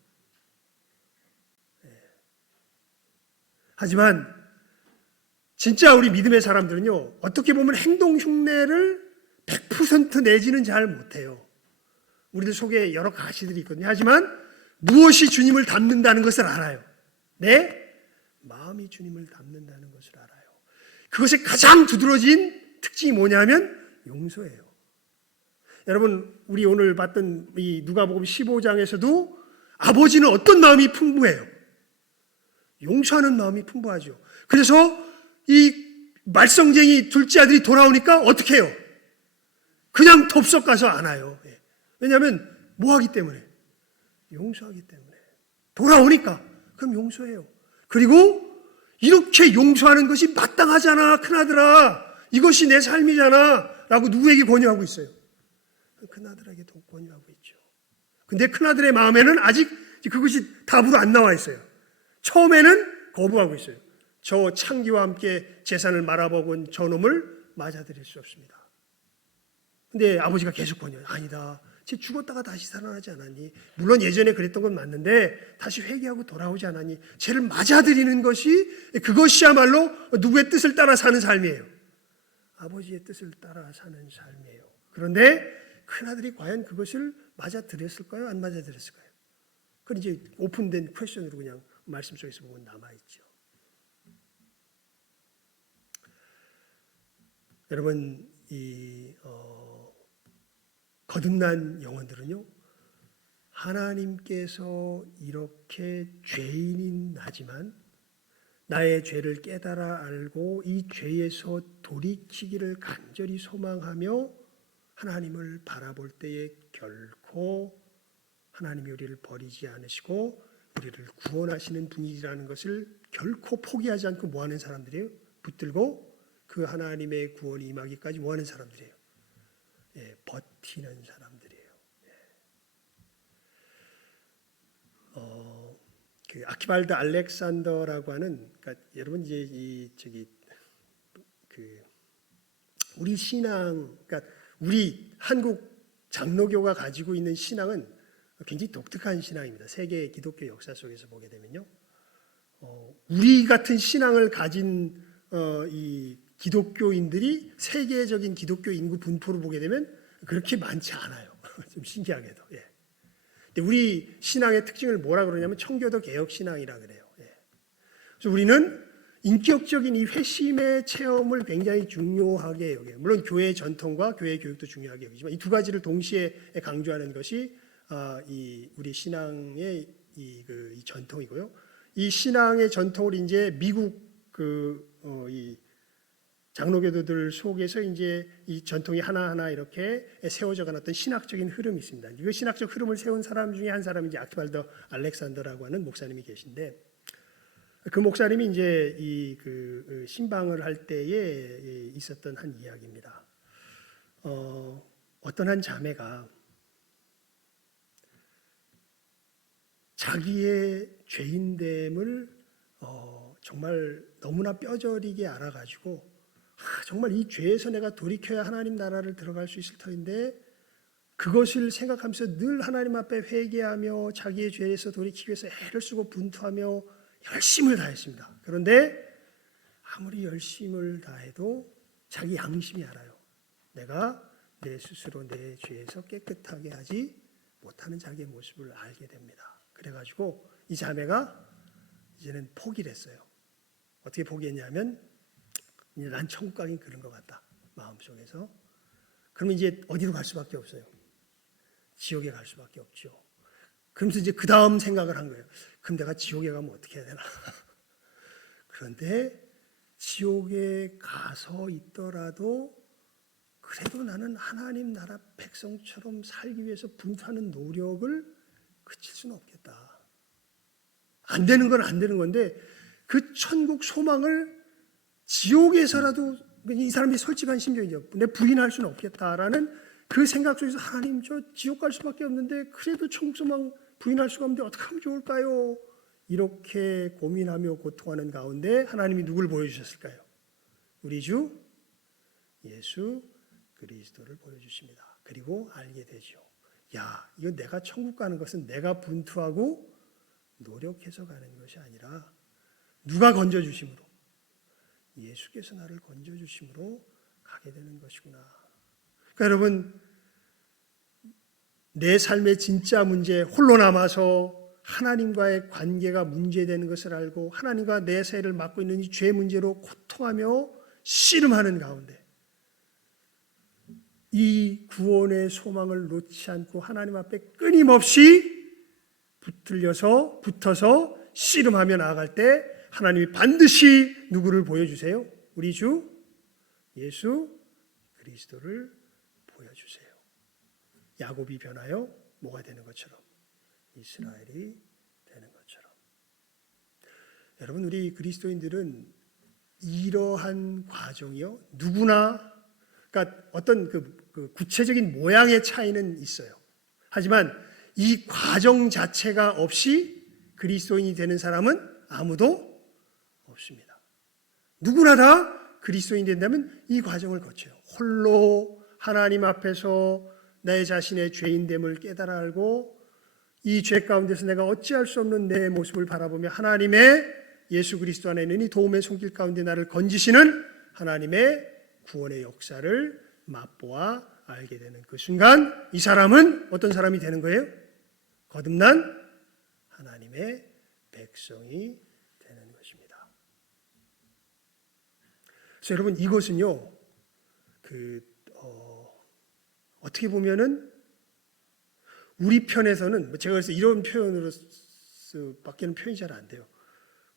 하지만 진짜 우리 믿음의 사람들은요 어떻게 보면 행동 흉내를 100% 내지는 잘 못해요. 우리들 속에 여러 가시들이 있거든요. 하지만 무엇이 주님을 닮는다는 것을 알아요. 내 마음이 주님을 닮는다는 것을 알아요. 그것의 가장 두드러진 특징이 뭐냐면 용서예요. 여러분 우리 오늘 봤던 이 누가복음 15장에서도 아버지는 어떤 마음이 풍부해요? 용서하는 마음이 풍부하죠. 그래서 이 말썽쟁이 둘째 아들이 돌아오니까 어떻게 해요? 그냥 덥석 가서 안아요. 왜냐하면 뭐 하기 때문에? 용서하기 때문에. 돌아오니까 그럼 용서해요. 그리고 이렇게 용서하는 것이 마땅하잖아 큰아들아, 이것이 내 삶이잖아 라고 누구에게 권유하고 있어요? 큰아들에게 권유하고 있죠. 근데 큰아들의 마음에는 아직 그것이 답으로 안 나와 있어요. 처음에는 거부하고 있어요. 저 창기와 함께 재산을 말아먹은 저놈을 맞아들일 수 없습니다. 근데 아버지가 계속 권해요. 아니다. 쟤 죽었다가 다시 살아나지 않았니? 물론 예전에 그랬던 건 맞는데 다시 회개하고 돌아오지 않았니? 쟤를 맞아들이는 것이 그것이야말로 누구의 뜻을 따라 사는 삶이에요. 아버지의 뜻을 따라 사는 삶이에요. 그런데 큰아들이 과연 그것을 맞아들였을까요? 안 맞아들였을까요? 그건 이제 오픈된 퀘스천으로 그냥 말씀 속에서 보면 남아있죠. 여러분, 이 거듭난 영혼들은요, 하나님께서 이렇게 죄인인 나지만 나의 죄를 깨달아 알고 이 죄에서 돌이키기를 간절히 소망하며 하나님을 바라볼 때에 결코 하나님이 우리를 버리지 않으시고 우리를 구원하시는 분이라는 것을 결코 포기하지 않고 뭐하는 사람들이에요? 붙들고 그 하나님의 구원이 임하기까지 뭐하는 사람들이에요? 예, 버티는 사람들이에요. 예. 그 아키발드 알렉산더라고 하는, 그러니까 여러분 이제 우리 신앙, 그러니까 우리 한국 장로교가 가지고 있는 신앙은 굉장히 독특한 신앙입니다. 세계 기독교 역사 속에서 보게 되면요, 우리 같은 신앙을 가진 이 기독교인들이 세계적인 기독교 인구 분포를 보게 되면 그렇게 많지 않아요. 좀 신기하게도. 예. 근데 우리 신앙의 특징을 뭐라 그러냐면 청교도 개혁 신앙이라 그래요. 예. 그래서 우리는 인격적인 이 회심의 체험을 굉장히 중요하게 여겨요. 물론 교회의 전통과 교회 교육도 중요하게 여기지만 이 두 가지를 동시에 강조하는 것이 이 우리 신앙의 이 전통이고요. 이 신앙의 전통을 이제 미국 이 장로교도들 속에서 이제 이 전통이 하나하나 이렇게 세워져간 어떤 신학적인 흐름이 있습니다. 이 신학적 흐름을 세운 사람 중에 한 사람이 이제 아키발드 알렉산더라고 하는 목사님이 계신데, 그 목사님이 이제 이 신방을 할 때에 있었던 한 이야기입니다. 어떤 한 자매가 자기의 죄인됨을 정말 너무나 뼈저리게 알아가지고 정말 이 죄에서 내가 돌이켜야 하나님 나라를 들어갈 수 있을 터인데 그것을 생각하면서 늘 하나님 앞에 회개하며 자기의 죄에서 돌이키기 위해서 애를 쓰고 분투하며 열심을 다했습니다. 그런데 아무리 열심을 다해도 자기 양심이 알아요. 내가 내 스스로 내 죄에서 깨끗하게 하지 못하는 자기의 모습을 알게 됩니다. 그래가지고 이 자매가 이제는 포기를 했어요. 어떻게 포기했냐면, 이제 난 천국 가긴 그런 것 같다, 마음속에서. 그러면 이제 어디로 갈 수밖에 없어요? 지옥에 갈 수밖에 없죠. 그러면서 이제 그 다음 생각을 한 거예요. 그럼 내가 지옥에 가면 어떻게 해야 되나? 그런데 지옥에 가서 있더라도 그래도 나는 하나님 나라 백성처럼 살기 위해서 분투하는 노력을 그칠 수는 없겠다. 안 되는 건 안 되는 건데 그 천국 소망을 지옥에서라도, 이 사람이 솔직한 심정이죠. 내 부인할 수는 없겠다라는 그 생각 속에서 하나님, 저 지옥 갈 수밖에 없는데 그래도 천국 소망 부인할 수가 없는데 어떻게 하면 좋을까요? 이렇게 고민하며 고통하는 가운데 하나님이 누굴 보여주셨을까요? 우리 주 예수 그리스도를 보여주십니다. 그리고 알게 되죠. 야, 이거 내가 천국 가는 것은 내가 분투하고 노력해서 가는 것이 아니라 누가 건져주심으로, 예수께서 나를 건져주심으로 가게 되는 것이구나. 그러니까 여러분, 내 삶의 진짜 문제, 홀로 남아서 하나님과의 관계가 문제되는 것을 알고 하나님과 내 사이를 맡고 있는 이 죄 문제로 고통하며 씨름하는 가운데 이 구원의 소망을 놓지 않고 하나님 앞에 끊임없이 붙어서 씨름하며 나아갈 때 하나님이 반드시 누구를 보여주세요? 우리 주 예수 그리스도를 보여주세요. 야곱이 변하여 뭐가 되는 것처럼 이스라엘이 되는 것처럼. 여러분, 우리 그리스도인들은 이러한 과정이요, 누구나, 그러니까 어떤 그 구체적인 모양의 차이는 있어요. 하지만 이 과정 자체가 없이 그리스도인이 되는 사람은 아무도 없습니다. 누구나 다 그리스도인이 된다면 이 과정을 거쳐요. 홀로 하나님 앞에서 내 자신의 죄인됨을 깨달아 알고 이 죄 가운데서 내가 어찌할 수 없는 내 모습을 바라보며 하나님의 예수 그리스도 안에 있는 이 도움의 손길 가운데 나를 건지시는 하나님의 구원의 역사를 맛보아 알게 되는 그 순간 이 사람은 어떤 사람이 되는 거예요? 거듭난 하나님의 백성이 되는 것입니다. 그래서 여러분 이것은요, 어떻게 보면은 우리 편에서는 제가 그래서 이런 표현으로밖에는 표현이 잘 안 돼요.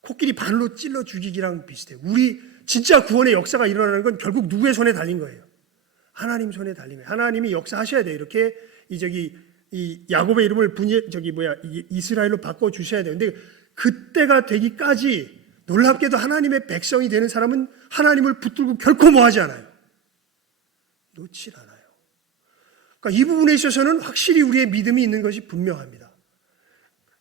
코끼리 발로 찔러 죽이기랑 비슷해요. 우리 진짜 구원의 역사가 일어나는 건 결국 누구의 손에 달린 거예요? 하나님 손에 달린 거예요. 하나님이 역사하셔야 돼요. 이렇게 이 야곱의 이름을 이스라엘로 바꿔 주셔야 돼요. 근데 그때가 되기까지 놀랍게도 하나님의 백성이 되는 사람은 하나님을 붙들고 결코 뭐하지 않아요. 놓질 않아요. 그러니까 이 부분에 있어서는 확실히 우리의 믿음이 있는 것이 분명합니다.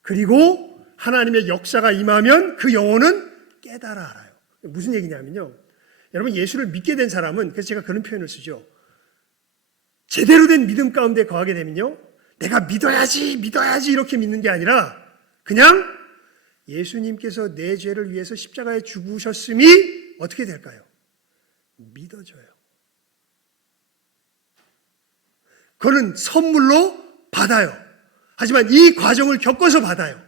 그리고 하나님의 역사가 임하면 그 영혼은 깨달아 알아요. 무슨 얘기냐면요, 여러분 예수를 믿게 된 사람은, 그래서 제가 그런 표현을 쓰죠. 제대로 된 믿음 가운데 거하게 되면요, 내가 믿어야지 이렇게 믿는 게 아니라 그냥 예수님께서 내 죄를 위해서 십자가에 죽으셨음이 어떻게 될까요? 믿어져요. 그거는 선물로 받아요. 하지만 이 과정을 겪어서 받아요.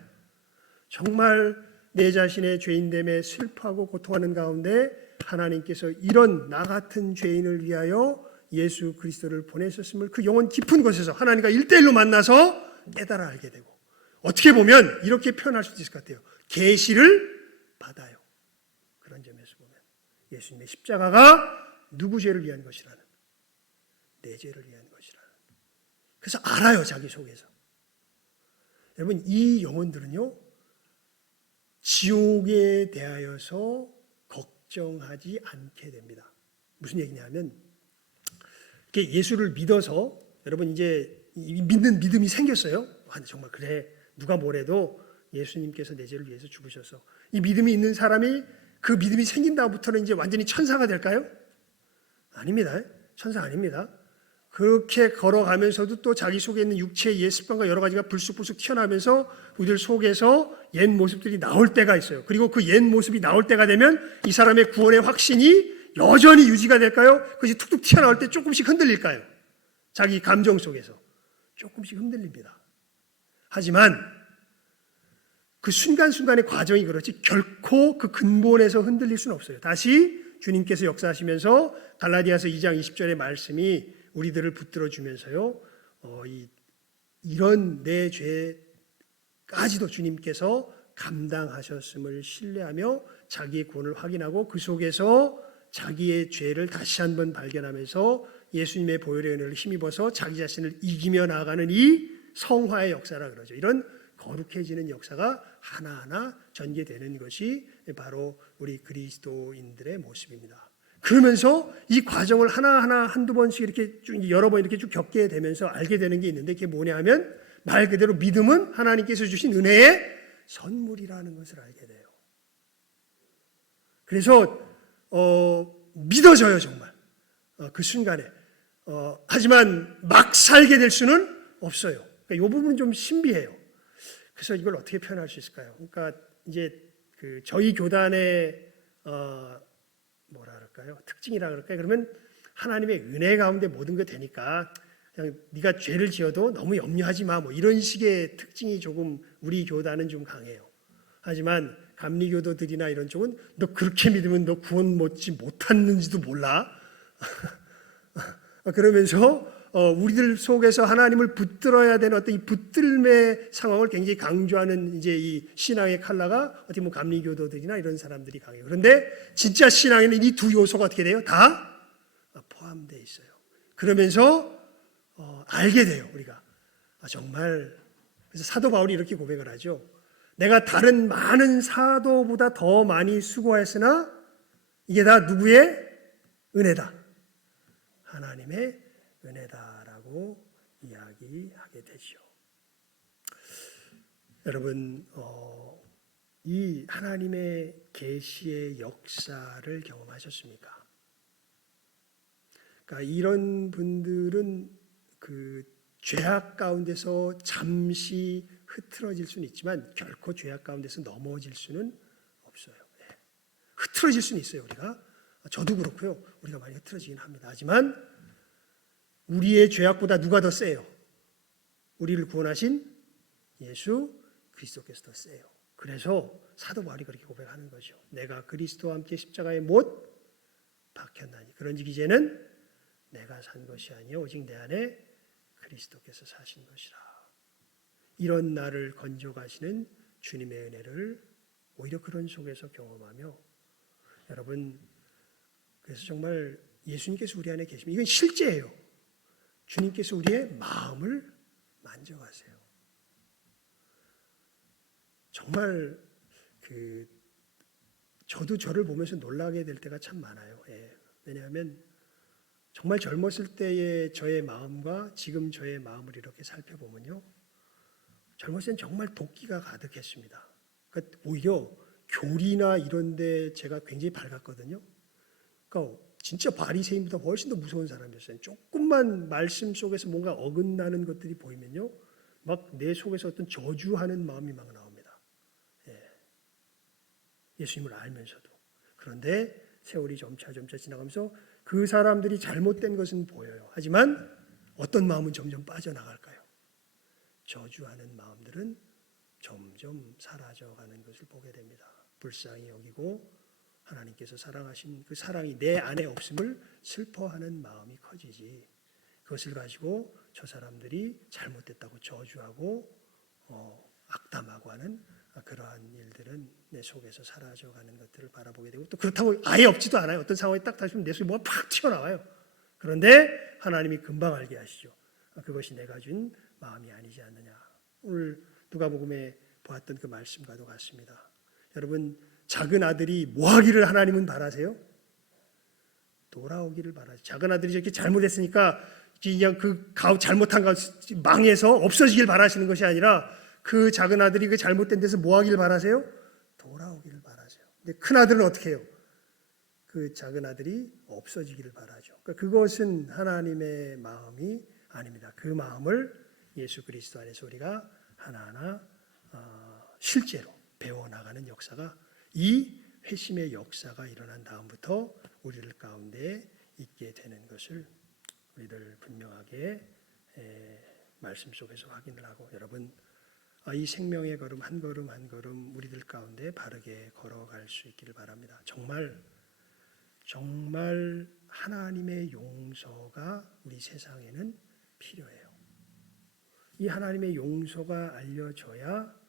정말 내 자신의 죄인됨에 슬퍼하고 고통하는 가운데 하나님께서 이런 나 같은 죄인을 위하여 예수 그리스도를 보내셨음을 그 영혼 깊은 곳에서 하나님과 1대1로 만나서 깨달아 알게 되고, 어떻게 보면 이렇게 표현할 수도 있을 것 같아요. 계시를 받아요. 그런 점에서 보면 예수님의 십자가가 누구 죄를 위한 것이라는, 내 죄를 위한 것이라는, 그래서 알아요. 자기 속에서. 여러분 이 영혼들은요, 지옥에 대하여서 걱정하지 않게 됩니다. 무슨 얘기냐면, 예수를 믿어서 여러분 이제 믿는 믿음이 생겼어요. 정말 그래, 누가 뭐래도 예수님께서 내 죄를 위해서 죽으셔서, 이 믿음이 있는 사람이 그 믿음이 생긴 다음부터는 이제 완전히 천사가 될까요? 아닙니다. 천사 아닙니다. 그렇게 걸어가면서도 또 자기 속에 있는 육체의 옛 습관과 여러 가지가 불쑥불쑥 튀어나오면서 우리들 속에서 옛 모습들이 나올 때가 있어요. 그리고 그 옛 모습이 나올 때가 되면 이 사람의 구원의 확신이 여전히 유지가 될까요? 그것이 툭툭 튀어나올 때 조금씩 흔들릴까요? 자기 감정 속에서 조금씩 흔들립니다. 하지만 그 순간순간의 과정이 그렇지 결코 그 근본에서 흔들릴 수는 없어요. 다시 주님께서 역사하시면서 갈라디아서 2장 20절의 말씀이 우리들을 붙들어 주면서요, 이런 내 죄까지도 주님께서 감당하셨음을 신뢰하며 자기의 구원을 확인하고 그 속에서 자기의 죄를 다시 한번 발견하면서 예수님의 보혈의 은혜를 힘입어서 자기 자신을 이기며 나아가는 이 성화의 역사라 그러죠. 이런 거룩해지는 역사가 하나하나 전개되는 것이 바로 우리 그리스도인들의 모습입니다. 그러면서 이 과정을 하나하나 한두 번씩 이렇게 쭉 여러 번 이렇게 쭉 겪게 되면서 알게 되는 게 있는데, 그게 뭐냐 하면 말 그대로 믿음은 하나님께서 주신 은혜의 선물이라는 것을 알게 돼요. 그래서 믿어져요 정말 그 순간에. 하지만 막 살게 될 수는 없어요. 그러니까 이 부분은 좀 신비해요. 그래서 이걸 어떻게 표현할 수 있을까요? 그러니까 이제 저희 교단의 뭐라 그럴까요? 특징이라 그럴까요? 그러면 하나님의 은혜 가운데 모든 게 되니까 그냥 네가 죄를 지어도 너무 염려하지 마, 뭐 이런 식의 특징이 조금 우리 교단은 좀 강해요. 하지만 감리교도들이나 이런 쪽은 너 그렇게 믿으면 너 구원 얻지 못했는지도 몰라. 그러면서 우리들 속에서 하나님을 붙들어야 되는 어떤 이 붙들매 상황을 굉장히 강조하는 이제 이 신앙의 컬러가 어떻게 보면 감리교도들이나 이런 사람들이 강해요. 그런데 진짜 신앙에는 이 두 요소가 어떻게 돼요? 다 포함되어 있어요. 그러면서 알게 돼요, 우리가. 정말. 그래서 사도 바울이 이렇게 고백을 하죠. 내가 다른 많은 사도보다 더 많이 수고했으나 이게 다 누구의 은혜다? 하나님의 은혜다라고 이야기하게 되죠. 여러분, 이 하나님의 계시의 역사를 경험하셨습니까? 그러니까 이런 분들은 그 죄악 가운데서 잠시 흐트러질 수는 있지만 결코 죄악 가운데서 넘어질 수는 없어요. 예. 흐트러질 수는 있어요. 우리가 저도 그렇고요. 우리가 많이 흐트러지긴 합니다. 하지만 우리의 죄악보다 누가 더 세요? 우리를 구원하신 예수 그리스도께서 더 세요. 그래서 사도 바울이 그렇게 고백하는 거죠. 내가 그리스도와 함께 십자가에 못 박혔나니 그런즉 이제는 내가 산 것이 아니요 오직 내 안에 그리스도께서 사신 것이라. 이런 나를 건져가시는 주님의 은혜를 오히려 그런 속에서 경험하며 여러분 그래서 정말 예수님께서 우리 안에 계시면 이건 실제예요. 주님께서 우리의 마음을 만져가세요. 정말 저도 저를 보면서 놀라게 될 때가 참 많아요. 예. 왜냐하면 정말 젊었을 때의 저의 마음과 지금 저의 마음을 이렇게 살펴보면요. 젊었을 땐 정말 도끼가 가득했습니다. 그러니까 오히려 교리나 이런 데 제가 굉장히 밝았거든요. 그러니까 진짜 바리새인보다 훨씬 더 무서운 사람이었어요. 조금만 말씀 속에서 뭔가 어긋나는 것들이 보이면요. 막 내 속에서 어떤 저주하는 마음이 막 나옵니다. 예. 예수님을 알면서도. 그런데 세월이 점차 지나가면서 그 사람들이 잘못된 것은 보여요. 하지만 어떤 마음은 점점 빠져나갈까요? 저주하는 마음들은 점점 사라져가는 것을 보게 됩니다. 불쌍히 여기고 하나님께서 사랑하신 그 사랑이 내 안에 없음을 슬퍼하는 마음이 커지지. 그것을 가지고 저 사람들이 잘못됐다고 저주하고 악담하고 하는 그러한 일들은 내 속에서 사라져가는 것들을 바라보게 되고 또 그렇다고 아예 없지도 않아요. 어떤 상황이 딱 다시면 내 속에 뭐가 팍 튀어나와요. 그런데 하나님이 금방 알게 하시죠. 그것이 내가 준 마음이 아니지 않느냐. 오늘 누가복음에 보았던 그 말씀과도 같습니다. 여러분 작은 아들이 뭐 하기를 하나님은 바라세요? 돌아오기를 바라죠. 작은 아들이 저렇게 잘못했으니까 그냥 그 잘못한 거 망해서 없어지길 바라시는 것이 아니라 그 작은 아들이 그 잘못된 데서 뭐 하길 바라세요? 돌아오기를 바라세요. 근데 큰 아들은 어떻게 해요? 그 작은 아들이 없어지기를 바라죠. 그러니까 그것은 하나님의 마음이 아닙니다. 그 마음을 예수 그리스도 안에서 우리가 하나하나 실제로 배워나가는 역사가 이 회심의 역사가 일어난 다음부터 우리들 가운데 있게 되는 것을 우리들 분명하게 말씀 속에서 확인을 하고 여러분 이 생명의 걸음 한 걸음 한 걸음 우리들 가운데 바르게 걸어갈 수 있기를 바랍니다. 정말 하나님의 용서가 우리 세상에는 필요해요. 이 하나님의 용서가 알려져야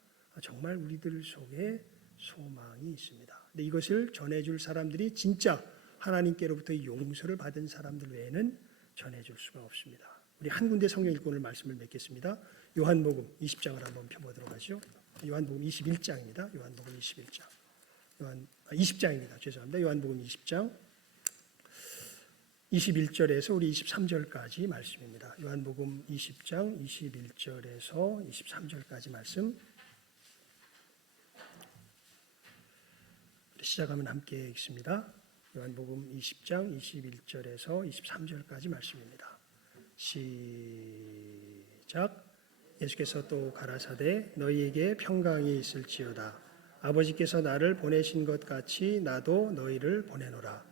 정말 우리들 속에 소망이 있습니다. 근데 이것을 전해줄 사람들이 진짜 하나님께로부터 이 용서를 받은 사람들 외에는 전해줄 수가 없습니다. 우리 한 군데 성경 읽고 오늘 말씀을 맺겠습니다. 요한복음 20장을 한번 펴보도록 하죠. 요한복음 21장입니다. 요한복음 21장. 20장입니다. 죄송합니다. 요한복음 20장 21절에서 우리 23절까지 말씀입니다. 요한복음 20장 21절에서 23절까지 말씀 시작하면 함께 읽습니다. 요한복음 20장 21절에서 23절까지 말씀입니다. 시작. 예수께서 또 가라사대 너희에게 평강이 있을지어다. 아버지께서 나를 보내신 것 같이 나도 너희를 보내노라.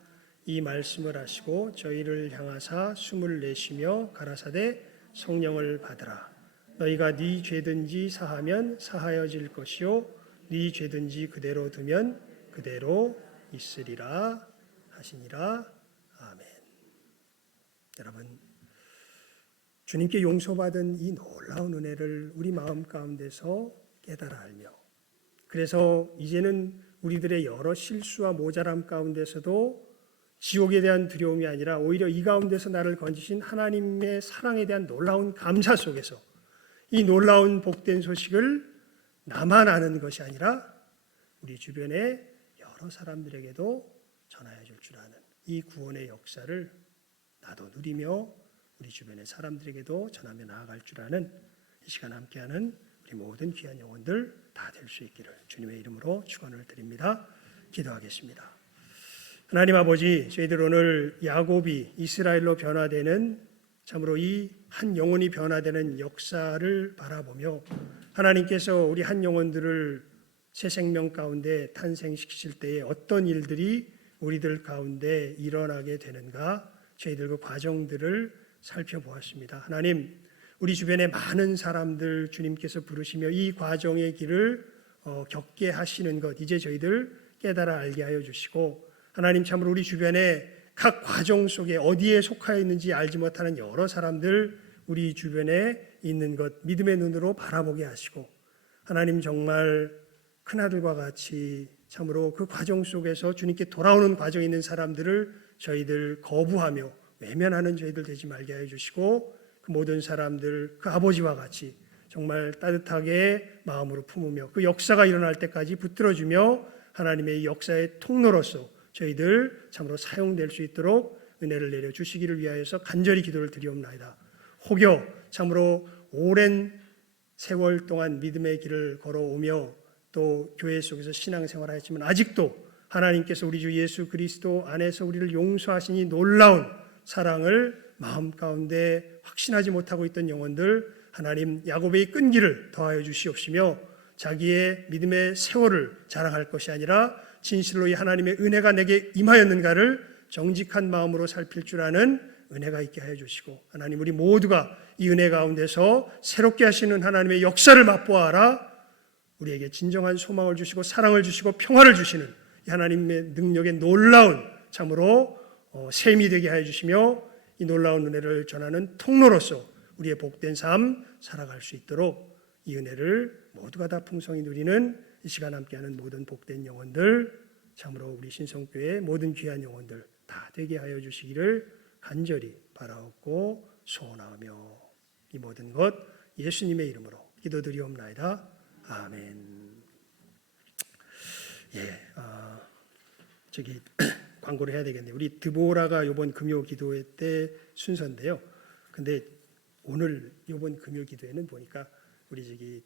이 말씀을 하시고 저희를 향하사 숨을 내쉬며 가라사대 성령을 받으라. 너희가 네 죄든지 사하면 사하여질 것이요 네 죄든지 그대로 두면 그대로 있으리라 하시니라. 아멘. 여러분 주님께 용서받은 이 놀라운 은혜를 우리 마음 가운데서 깨달아 알며 그래서 이제는 우리들의 여러 실수와 모자람 가운데서도 지옥에 대한 두려움이 아니라 오히려 이 가운데서 나를 건지신 하나님의 사랑에 대한 놀라운 감사 속에서 이 놀라운 복된 소식을 나만 아는 것이 아니라 우리 주변의 여러 사람들에게도 전하여 줄 줄 아는 이 구원의 역사를 나도 누리며 우리 주변의 사람들에게도 전하며 나아갈 줄 아는 이 시간 함께하는 우리 우리 모든 귀한 영혼들 다 될 수 있기를 주님의 이름으로 축원을 드립니다. 기도하겠습니다. 하나님 아버지, 저희들 오늘 야곱이 이스라엘로 변화되는 참으로 이 한 영혼이 변화되는 역사를 바라보며 하나님께서 우리 한 영혼들을 새 생명 가운데 탄생시키실 때에 어떤 일들이 우리들 가운데 일어나게 되는가 저희들 그 과정들을 살펴보았습니다. 하나님, 우리 주변에 많은 사람들 주님께서 부르시며 이 과정의 길을 겪게 하시는 것 이제 저희들 깨달아 알게 하여 주시고 하나님 참으로 우리 주변에 각 과정 속에 어디에 속하여 있는지 알지 못하는 여러 사람들 우리 주변에 있는 것 믿음의 눈으로 바라보게 하시고 하나님 정말 큰아들과 같이 참으로 그 과정 속에서 주님께 돌아오는 과정에 있는 사람들을 저희들 거부하며 외면하는 저희들 되지 말게 하여 주시고 그 모든 사람들 그 아버지와 같이 정말 따뜻하게 마음으로 품으며 그 역사가 일어날 때까지 붙들어주며 하나님의 역사의 통로로서 저희들 참으로 사용될 수 있도록 은혜를 내려주시기를 위하여서 간절히 기도를 드리옵나이다. 혹여 참으로 오랜 세월 동안 믿음의 길을 걸어오며 또 교회 속에서 신앙생활을 했지만 아직도 하나님께서 우리 주 예수 그리스도 안에서 우리를 용서하시니 놀라운 사랑을 마음 가운데 확신하지 못하고 있던 영혼들 하나님 야곱의 끈기를 더하여 주시옵시며 자기의 믿음의 세월을 자랑할 것이 아니라 진실로 이 하나님의 은혜가 내게 임하였는가를 정직한 마음으로 살필 줄 아는 은혜가 있게 하여 주시고 하나님 우리 모두가 이 은혜 가운데서 새롭게 하시는 하나님의 역사를 맛보아라 우리에게 진정한 소망을 주시고 사랑을 주시고 평화를 주시는 이 하나님의 능력의 놀라운 참으로 셈이 되게 하여 주시며 이 놀라운 은혜를 전하는 통로로서 우리의 복된 삶 살아갈 수 있도록 이 은혜를 모두가 다 풍성히 누리는 이 시간 함께하는 모든 복된 영혼들 참으로 우리 신성교회의 모든 귀한 영혼들 다 되게 하여 주시기를 간절히 바라옵고 소원하며 이 모든 것 예수님의 이름으로 기도드리옵나이다. 아멘. 광고를 해야 되겠네요. 우리 드보라가 이번 금요 기도회 때 순서인데요. 근데 오늘 이번 금요 기도회는 보니까 우리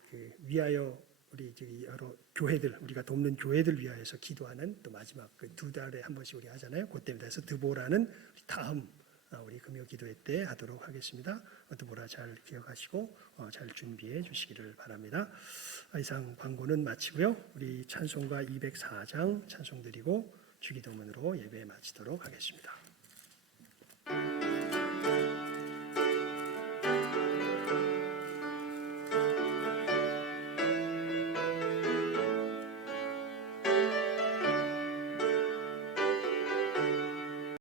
위하여 우리 여러 교회들 우리가 돕는 교회들 위하여서 기도하는 또 마지막 그 2달에 한 번씩 우리 하잖아요. 그때부터 해서 드보라는 다음 우리 금요 기도회 때 하도록 하겠습니다. 드보라 잘 기억하시고 잘 준비해 주시기를 바랍니다. 이상 광고는 마치고요. 우리 찬송가 204장 찬송 드리고 주기도문으로 예배 마치도록 하겠습니다.